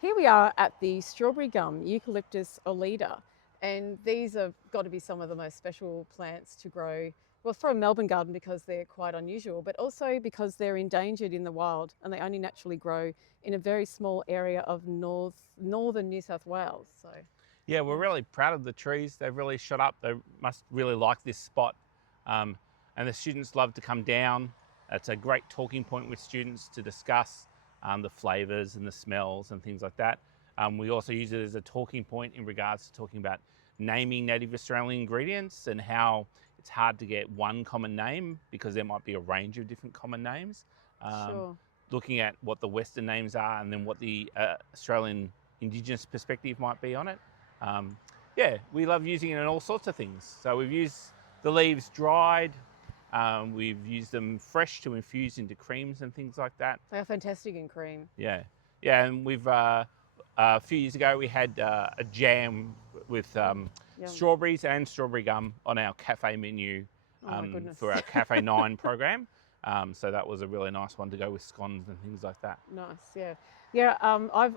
Here we are at the strawberry gum, Eucalyptus olida, and these have got to be some of the most special plants to grow, well, for a Melbourne garden because they're quite unusual, but also because they're endangered in the wild and they only naturally grow in a very small area of northern New South Wales. So, Yeah, we're really proud of the trees. They've really shot up. They must really like this spot. And the students love to come down. It's a great talking point with students to discuss the flavours and the smells and things like that. We also use it as a talking point in regards to talking about naming native Australian ingredients and how it's hard to get one common name because there might be a range of different common names. sure. Looking at what the Western names are and then what the Australian Indigenous perspective might be on it. Yeah, we love using it in all sorts of things. So we've used the leaves dried, we've used them fresh to infuse into creams and things like that. They are fantastic in cream. Yeah, yeah, and we've a few years ago we had a jam with Yum. strawberries and strawberry gum on our cafe menu Oh my goodness. for our Cafe 9 program. So that was a really nice one to go with scones and things like that. Nice, yeah. Yeah, I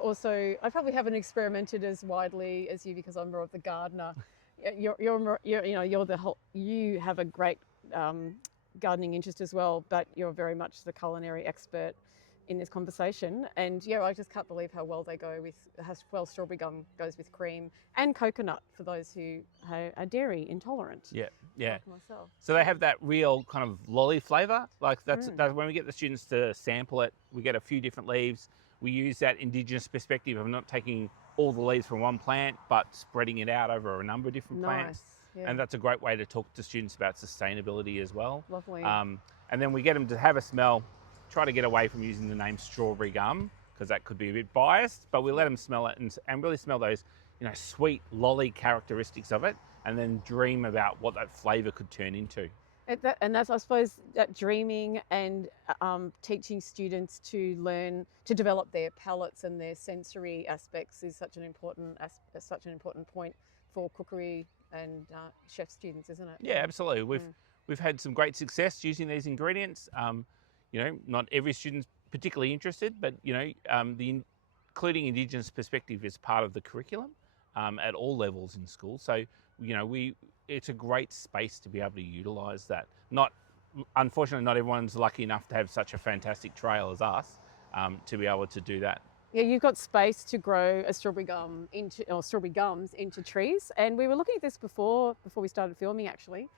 probably haven't experimented as widely as you because I'm more of the gardener. You have a great gardening interest as well, but you're very much the culinary expert in this conversation. And yeah, I just can't believe how well they go with, how well strawberry gum goes with cream and coconut for those who are dairy intolerant. Yeah, yeah. Like myself. So they have that real kind of lolly flavour. Like that's when we get the students to sample it, we get a few different leaves. We use that Indigenous perspective of not taking all the leaves from one plant, but spreading it out over a number of different plants. Yeah. And that's a great way to talk to students about sustainability as well. Lovely. And then we get them to have a smell, try to get away from using the name strawberry gum, because that could be a bit biased, but we let them smell it and really smell those, sweet lolly characteristics of it, and then dream about what that flavour could turn into. And that's, I suppose, that dreaming and teaching students to learn to develop their palates and their sensory aspects is such an important point for cookery and chef students, isn't it? Yeah, absolutely. We've had some great success using these ingredients. Not every student's particularly interested, but including Indigenous perspective is part of the curriculum at all levels in school. So it's a great space to be able to utilise that. Unfortunately, not everyone's lucky enough to have such a fantastic trail as us to be able to do that. Yeah, you've got space to grow a strawberry gums into trees. And we were looking at this before we started filming actually.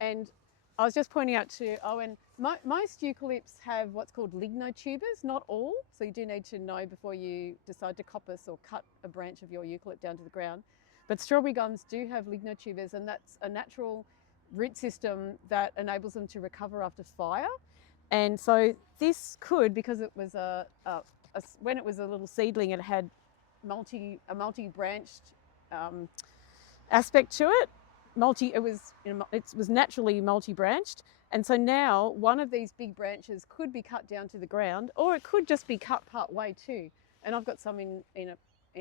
And I was just pointing out to Owen, most eucalypts have what's called lignotubers, not all. So you do need to know before you decide to coppice or cut a branch of your eucalypt down to the ground. But strawberry gums do have lignotubers, and that's a natural root system that enables them to recover after fire. And so this could, because it was when it was a little seedling, it had a multi-branched aspect to it. It was naturally multi-branched, and so now one of these big branches could be cut down to the ground, or it could just be cut part way too. And I've got some in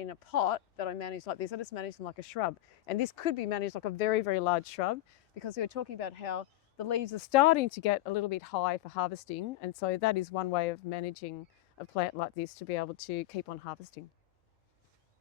a pot that I manage like this. I just manage them like a shrub, and this could be managed like a very, very large shrub, because we were talking about how the leaves are starting to get a little bit high for harvesting, and so that is one way of managing a plant like this to be able to keep on harvesting.